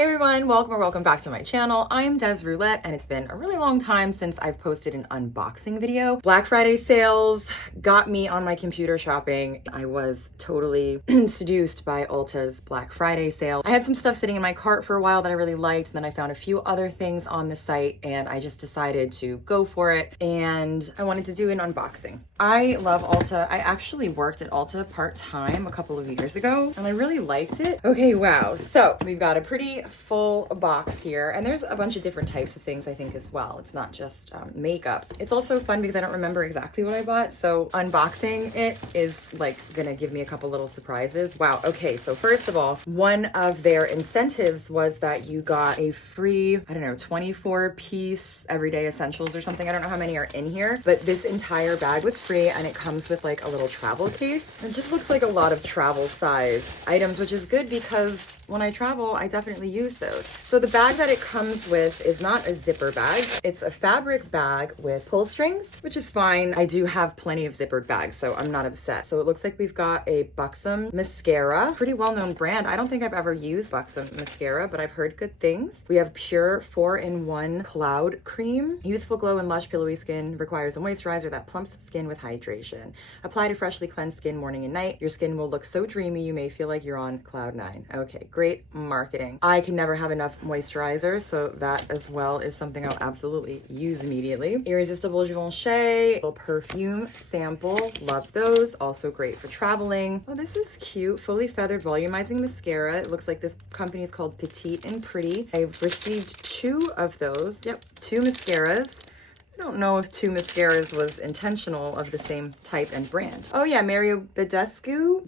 Hey everyone, welcome or welcome back to my channel. I am Des Roulette and it's been a really long time since I've posted an unboxing video. Black Friday sales got me on my computer shopping. I was totally seduced by Ulta's Black Friday sale. I had some stuff sitting in my cart for a while that I really liked, and then I found a few other things on the site and I just decided to go for it, and I wanted to do an unboxing. I love Ulta. I actually worked at Ulta part-time a couple of years ago and I really liked it. Okay, wow. So we've got a pretty full box here, and there's a bunch of different types of things I think as well. It's not just makeup. It's also fun because I don't remember exactly what I bought, so unboxing it is like gonna give me a couple little surprises. Wow. Okay, so first of all, one of their incentives was that you got a free, I don't know, 24-piece everyday essentials or something. I don't know how many are in here, but this entire bag was free and it comes with like a little travel case. It just looks like a lot of travel size items, which is good because when I travel, I definitely use those. So the bag that it comes with is not a zipper bag. It's a fabric bag with pull strings, which is fine. I do have plenty of zippered bags, so I'm not upset. So it looks like we've got a Buxom mascara, pretty well-known brand. I don't think I've ever used Buxom mascara, but I've heard good things. We have Pure 4-in-1 Cloud Cream. Youthful glow and lush pillowy skin, requires a moisturizer that plumps the skin with hydration. Apply to freshly cleansed skin morning and night. Your skin will look so dreamy you may feel like you're on cloud 9. Okay, great marketing. I can never have enough moisturizer, so that as well is something I'll absolutely use immediately. Irresistible Givenchy, little perfume sample. Love those. Also great for traveling. Oh, this is cute. Fully feathered volumizing mascara. It looks like this company is called Petite and Pretty. I've received 2 of those. Yep, 2 mascaras. I don't know if 2 mascaras was intentional of the same type and brand. Oh yeah, Mario Badescu,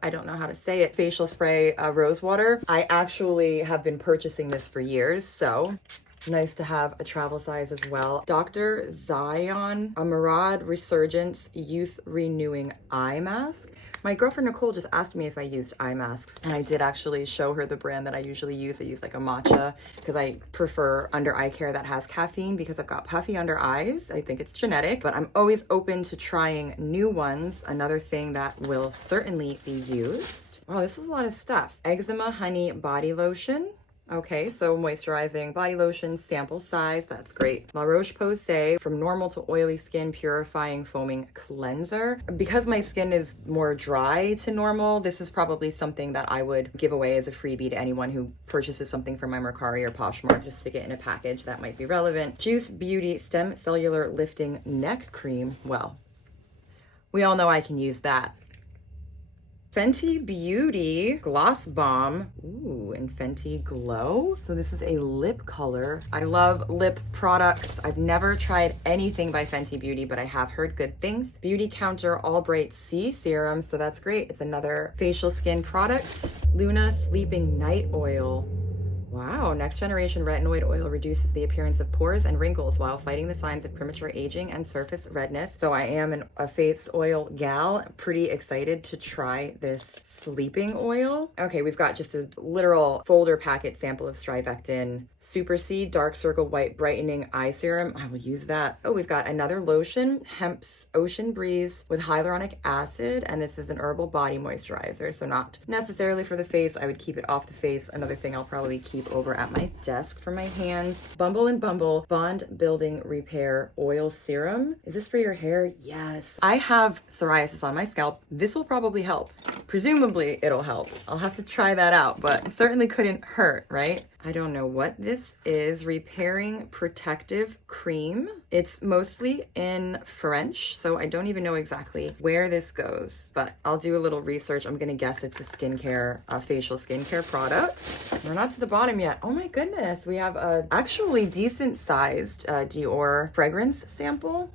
I don't know how to say it. Facial spray, rose water. I actually have been purchasing this for years, so nice to have a travel size as well. Dr. Zion, a Murad Resurgence Youth Renewing Eye Mask. My girlfriend Nicole just asked me if I used eye masks, and I did actually show her the brand that I usually use. I use like a matcha because I prefer under eye care that has caffeine because I've got puffy under eyes. I think it's genetic, but I'm always open to trying new ones. Another thing that will certainly be used. Wow, this is a lot of stuff. Eczema Honey Body Lotion. Okay, so moisturizing body lotion, sample size, that's great. La Roche-Posay, from normal to oily skin, purifying foaming cleanser. Because my skin is more dry to normal, this is probably something that I would give away as a freebie to anyone who purchases something from my Mercari or Poshmark. Just stick it in a package, that might be relevant. Juice Beauty Stem Cellular Lifting Neck Cream. Well, we all know I can use that. Fenty Beauty Gloss Bomb. Ooh, and Fenty Glow. So this is a lip color. I love lip products. I've never tried anything by Fenty Beauty, but I have heard good things. Beauty Counter All Bright C Serum. So that's great. It's another facial skin product. Luna Sleeping Night Oil. Wow, next generation retinoid oil reduces the appearance of pores and wrinkles while fighting the signs of premature aging and surface redness. So I am a face oil gal. Pretty excited to try this sleeping oil. Okay, we've got just a literal folder packet sample of Strivectin. Super Seed Dark Circle White Brightening Eye Serum. I will use that. Oh, we've got another lotion, Hemp's Ocean Breeze with hyaluronic acid, and this is an herbal body moisturizer, so not necessarily for the face. I would keep it off the face. Another thing I'll probably keep over at my desk for my hands. Bumble and Bumble Bond Building Repair Oil Serum. Is this for your hair? Yes. I have psoriasis on my scalp. This will probably help. Presumably it'll help. I'll have to try that out, but it certainly couldn't hurt, right? I don't know what this is. Repairing Protective Cream. It's mostly in French, so I don't even know exactly where this goes, but I'll do a little research. I'm gonna guess it's a facial skincare product. We're not to the bottom yet. Oh my goodness, we have a actually decent sized Dior fragrance sample.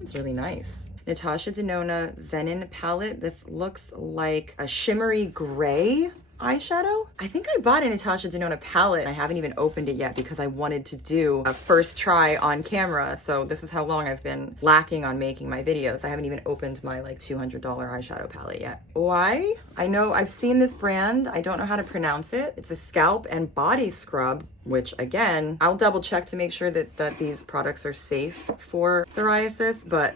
It's really nice. Natasha Denona Zenin palette. This looks like a shimmery gray eyeshadow. I think I bought a Natasha Denona palette. I haven't even opened it yet because I wanted to do a first try on camera. So this is how long I've been lacking on making my videos. I haven't even opened my like $200 eyeshadow palette yet. Why? I know I've seen this brand. I don't know how to pronounce it. It's a scalp and body scrub, which again, I'll double check to make sure that these products are safe for psoriasis, but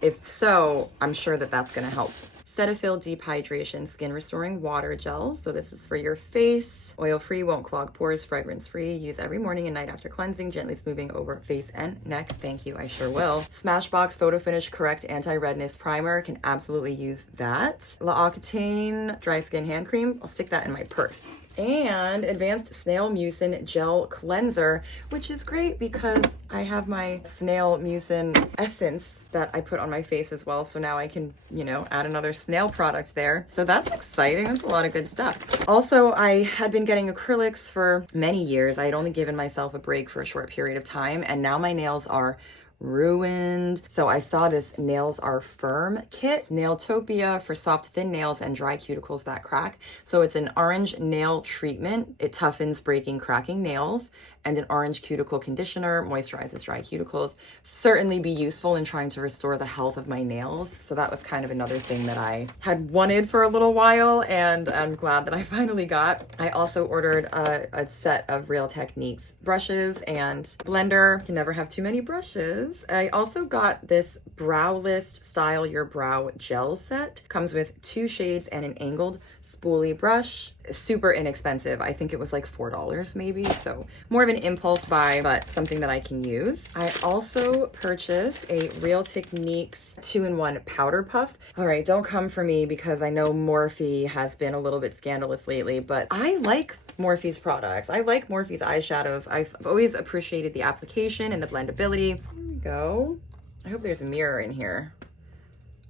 if so, I'm sure that that's gonna help Cetaphil Deep Hydration Skin Restoring Water Gel. So this is for your face. Oil-free, won't clog pores, fragrance-free. Use every morning and night after cleansing, gently smoothing over face and neck. Thank you, I sure will. Smashbox Photo Finish Correct Anti-Redness Primer. Can absolutely use that. L'Occitane Dry Skin Hand Cream. I'll stick that in my purse. And Advanced Snail Mucin Gel Cleanser, which is great because I have my snail mucin essence that I put on my face as well. So now I can, you know, add another snail product there. So that's exciting. That's a lot of good stuff. Also, I had been getting acrylics for many years. I had only given myself a break for a short period of time, and now my nails are ruined. So I saw this Nails Are Firm kit, Nailtopia for soft thin nails and dry cuticles that crack. So it's an orange nail treatment. It toughens breaking, cracking nails, and an orange cuticle conditioner moisturizes dry cuticles. Certainly be useful in trying to restore the health of my nails. So that was kind of another thing that I had wanted for a little while, and I'm glad that I finally got. I also ordered a set of Real Techniques brushes and blender. You can never have too many brushes. I also got this Brow List Style Your Brow gel set. Comes with 2 shades and an angled spoolie brush. Super inexpensive. I think it was like $4 maybe. So more of an impulse buy, but something that I can use. I also purchased a Real Techniques 2-in-1 powder puff. All right, don't come for me because I know Morphe has been a little bit scandalous lately, but I like Morphe's products. I like Morphe's eyeshadows. I've always appreciated the application and the blendability. There we go. I hope there's a mirror in here.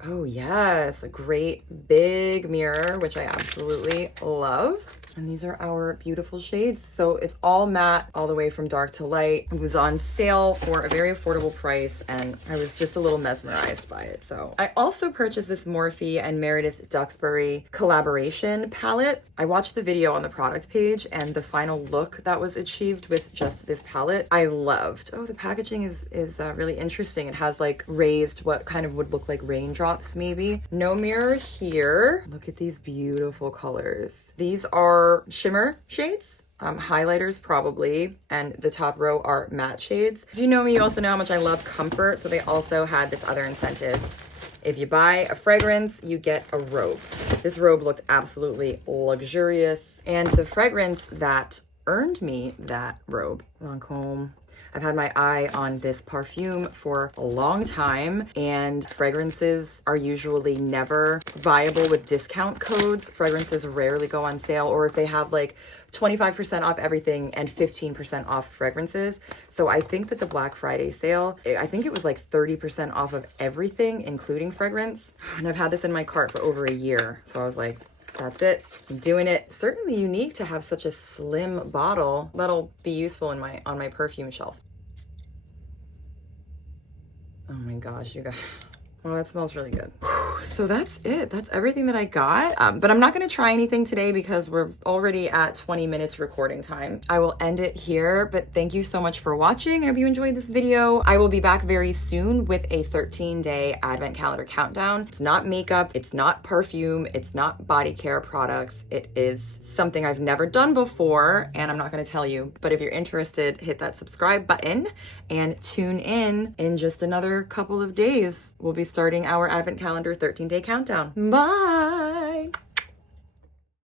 Oh yes, a great big mirror, which I absolutely love. And these are our beautiful shades. So it's all matte, all the way from dark to light. It was on sale for a very affordable price, and I was just a little mesmerized by it. So I also purchased this Morphe and Meredith Duxbury collaboration palette. I watched the video on the product page, and the final look that was achieved with just this palette, I loved. Oh, the packaging is really interesting. It has like raised, what kind of would look like raindrops maybe. No mirror here. Look at these beautiful colors. These are shimmer shades, highlighters probably, and the top row are matte shades. If you know me, you also know how much I love comfort, so they also had this other incentive. If you buy a fragrance, you get a robe. This robe looked absolutely luxurious, and the fragrance that earned me that robe, Lancome. I've had my eye on this perfume for a long time, and fragrances are usually never viable with discount codes. Fragrances rarely go on sale, or if they have like 25% off everything and 15% off fragrances. So I think that the Black Friday sale, I think it was like 30% off of everything, including fragrance. And I've had this in my cart for over a year. So I was like, that's it, I'm doing it. Certainly unique to have such a slim bottle that'll be useful in on my perfume shelf. Oh my gosh, you guys. Well, that smells really good. So that's it. That's everything that I got. But I'm not going to try anything today because we're already at 20 minutes recording time. I will end it here, but thank you so much for watching. I hope you enjoyed this video. I will be back very soon with a 13-day advent calendar countdown. It's not makeup. It's not perfume. It's not body care products. It is something I've never done before, and I'm not going to tell you. But if you're interested, hit that subscribe button and tune in just another couple of days. We'll be starting our advent calendar 13-day countdown. Bye.